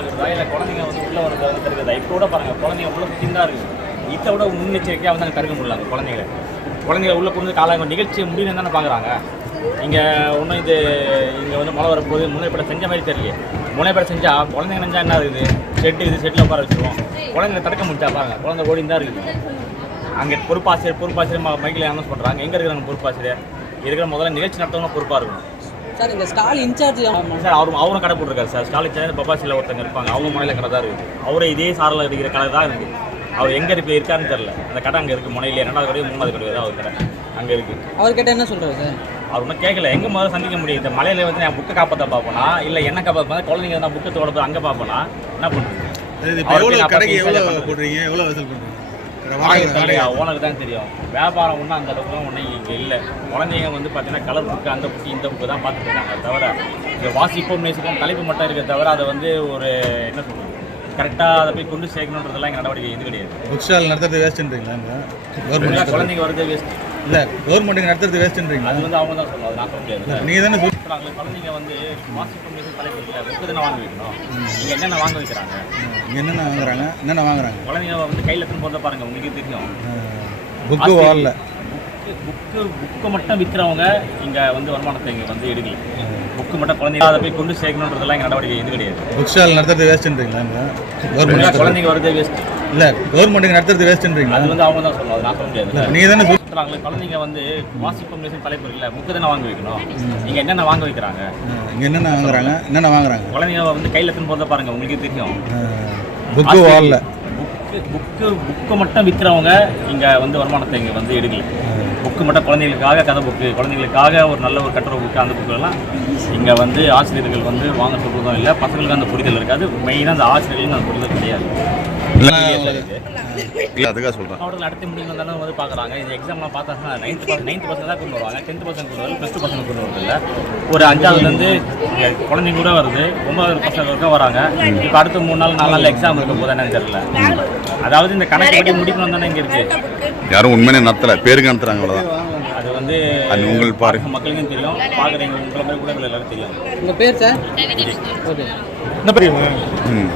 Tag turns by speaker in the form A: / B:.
A: ஆகுறதா இல்லை குழந்தைங்க வந்து உள்ளே வரது வந்து தடுக்கிறதா இப்போ கூட பாருங்கள் குழந்தைங்க உள்ள சின்னதாக இருக்குது இதை விட முன்னெச்சரிக்கையாக வந்து அங்கே தடுக்க முடியல அந்த குழந்தைங்களை குழந்தைங்க உள்ளே கொண்டு காலாங்க நிகழ்ச்சி முடியும் தானே பார்க்குறாங்க இங்கே ஒன்றும் இது இங்கே வந்து மழை வரும்போது முனைப்பட செஞ்ச மாதிரி தெரியல முனைப்பட செஞ்சால் குழந்தைங்க நினைஞ்சா என்ன இருக்குது? செட்டு இது செட்டில் உட்கார வச்சுருவோம். குழந்தைங்களை தடுக்க முடிச்சா பாருங்க குழந்தை ஓடி தான் இருக்குது. அங்கே பொறுப்பாசிரியர் பொறுப்பாசிரியர் ம- மைக்கில் அனௌன்ஸ் பண்ணுறாங்க எங்கே இருக்கிறாங்க பொறுப்பாசிரியர்? இருக்கிற முதல்ல நிகழ்ச்சி நடத்தவங்க பொறுப்பாக இருக்கணும்.
B: சார் இந்த ஸ்டால் இன்சார்ஜ்
A: சார் அவரும் அவரும் கடை போட்டிருக்காரு சார். ஸ்டாலின் சேனல் பப்பாசியில் ஒருத்தங்க இருப்பாங்க. அவங்க முனையில் கடை தான் இருக்குது. அவரே இதே சாரில் இருக்கிற கடை தான் இருக்குது. அவர் எங்கே இப்போ இருக்காருன்னு தெரில அந்த கடை அங்கே இருக்குது முனையில். ரெண்டாவது கடையோ மூணாவது கடையோ தான் அவர் கடை. அங்கே இருக்குது
B: அவர்கிட்ட என்ன சொல்றாரு சார்?
A: அவர் ஒன்றும் கேட்கல. எங்கே முதல்ல சந்திக்க முடியும்? இந்த மலையில வந்து நான் புக்கை காப்பாற்ற பார்ப்போனா? இல்லை என்ன காப்பாற்ற குழந்தைங்க நான் புக்கை தோட அங்கே பார்ப்போனா? என்ன பண்ணுறது
C: எவ்வளோ கடைக்கு எவ்வளோ போடுறீங்க? எவ்வளோ வசூல் பண்ணுறீங்க
A: உனக்கு தான் தெரியும். வியாபாரம் ஒன்றும் அந்த அளவுக்குலாம் ஒன்றும் இங்கே இல்லை. குழந்தைங்க வந்து பார்த்தீங்கன்னா கலர் புக்கு அந்த புக்கு இந்த புக்கு தான் பார்த்துட்டு இருக்காங்க தவிர இந்த வாசிப்பும் நேசிப்பும் தலைப்பு மட்டும் இருக்க தவிர அதை வந்து ஒரு என்ன சொல்றது கரெக்டாக அதை போய் கொண்டு சேர்க்கணுன்றதெல்லாம் எங்கள் நடவடிக்கை இது கிடையாது.
C: புக் ஸ்டால் நடத்துறது வேஸ்ட்டுன்றீங்களா கவர்மெண்ட்
A: குழந்தைங்க வரது வேஸ்ட்
C: இல்லை கவர்மெண்ட்டுக்கு நடத்துறது வேஸ்ட்டுன்றீங்களா
A: அது வந்து அவங்க தான் அது நான் சொல்ல முடியாது.
C: நீங்கள் தானே சொல்
A: சொல்றாங்க குழந்தைங்க வந்து வாசிப்பும் நேசிப்பும் தலைப்பு புக்கு தானே வாங்க வைக்கணும்? நீங்கள் என்னென்ன வாங்க வைக்கிறாங்க?
C: இங்கே என்னென்ன வாங்குறாங்க? என்னென்ன வாங்குறாங்க?
A: குழந்தைங்க வந்து கையில் எடுத்துன்னு போகிறத பாருங்க உங்களுக்கு தெரியும்.
C: புக்கு வரல.
A: புக்கு புக்கு மட்டும் விற்கிறவங்க இங்கே வந்து வருமானத்தை இங்கே வந்து எடுக்கல. புக்கு மட்டும் குழந்தைங்க அதை போய் கொண்டு சேர்க்கணுன்றதெல்லாம் எங்கள் நடவடிக்கை இது கிடையாது.
C: புக் ஸ்டால் நடத்துறது வேஸ்ட்டுன்றீங்களா
A: குழந்தைங்க வரது வேஸ்ட்
C: இல்லை கவர்மெண்ட்டுக்கு நடத்துறது வேஸ்ட்டுன்றீங்களா
A: அது வந்து அவங்க தான் சொல்லணும் அது நான் சொல்ல முடியாது.
C: நீங்கள் தானே சொல்
A: சொல்றாங்களே குழந்தைங்க வந்து வாசிப்பும் நேசிப்பும் தலைப்பு இருக்குல்ல புக்கு தானே வாங்க வைக்கணும். நீங்கள் என்னென்ன வாங்க வைக்கிறாங்க?
C: இங்கே என்னென்ன வாங்குறாங்க? என்னென்ன வாங்குறாங்க?
A: குழந்தைங்க வந்து கையில் எடுத்துன்னு போகிறத பாருங்க உங்களுக்கு தெரியும்.
C: புக்கு வரல
A: புக்கு புக்கு புக்கு மட்டும் விற்கிறவங்க இங்கே வந்து வருமானத்தை இங்கே வந்து எடுக்கல. புக்கு மட்டும் குழந்தைகளுக்காக கதை புக்கு. குழந்தைகளுக்காக ஒரு நல்ல ஒரு கட்டுரை புக்கு அந்த புக்குலாம் இங்கே வந்து ஆசிரியர்கள் வந்து வாங்க சொல்கிறதும் இல்லை. பசங்களுக்கு அந்த புரிதல் இருக்காது. மெயினாக அந்த ஆசிரியர்களுக்கு அந்த புரிதல் கிடையாது.
D: இல்லை. அதுக்காக சொல்கிறேன்
A: நடத்தி முடியும் தானே வந்து பார்க்குறாங்க. இந்த எக்ஸாம்லாம் பார்த்தாங்கன்னா நைன்த் நைன்த் பர்சன்ட் தான் கொண்டு வருவாங்க. டென்த் பர்சன்ட் கொண்டு வரல ப்ளஸ் டூ பர்சன்ட் கொண்டு வரதில்ல ஒரு அஞ்சாவதுலேருந்து குழந்தைங்க கூட வருது. ஒன்பதாவது பசங்க வரைக்கும் வராங்க. இப்போ அடுத்த மூணு நாள் நாலு நாள் எக்ஸாம் இருக்க போது என்னன்னு தெரியல. அதாவது இந்த கணக்கு படி முடிக்கணும் தானே இங்கே இருக்குது
D: யாரும் உண்மையே நடத்தலை. பேருக்கு நடத்துகிறாங்க அவ்வளோதான் உங்கள் பாரு.
A: மக்களுக்கும் தெரியும். பார்க்குறீங்க உங்களை மாதிரி கூட எல்லாரும் தெரியும்
B: உங்கள் பேர் சார்?
C: என்ன பெரிய
D: ம்.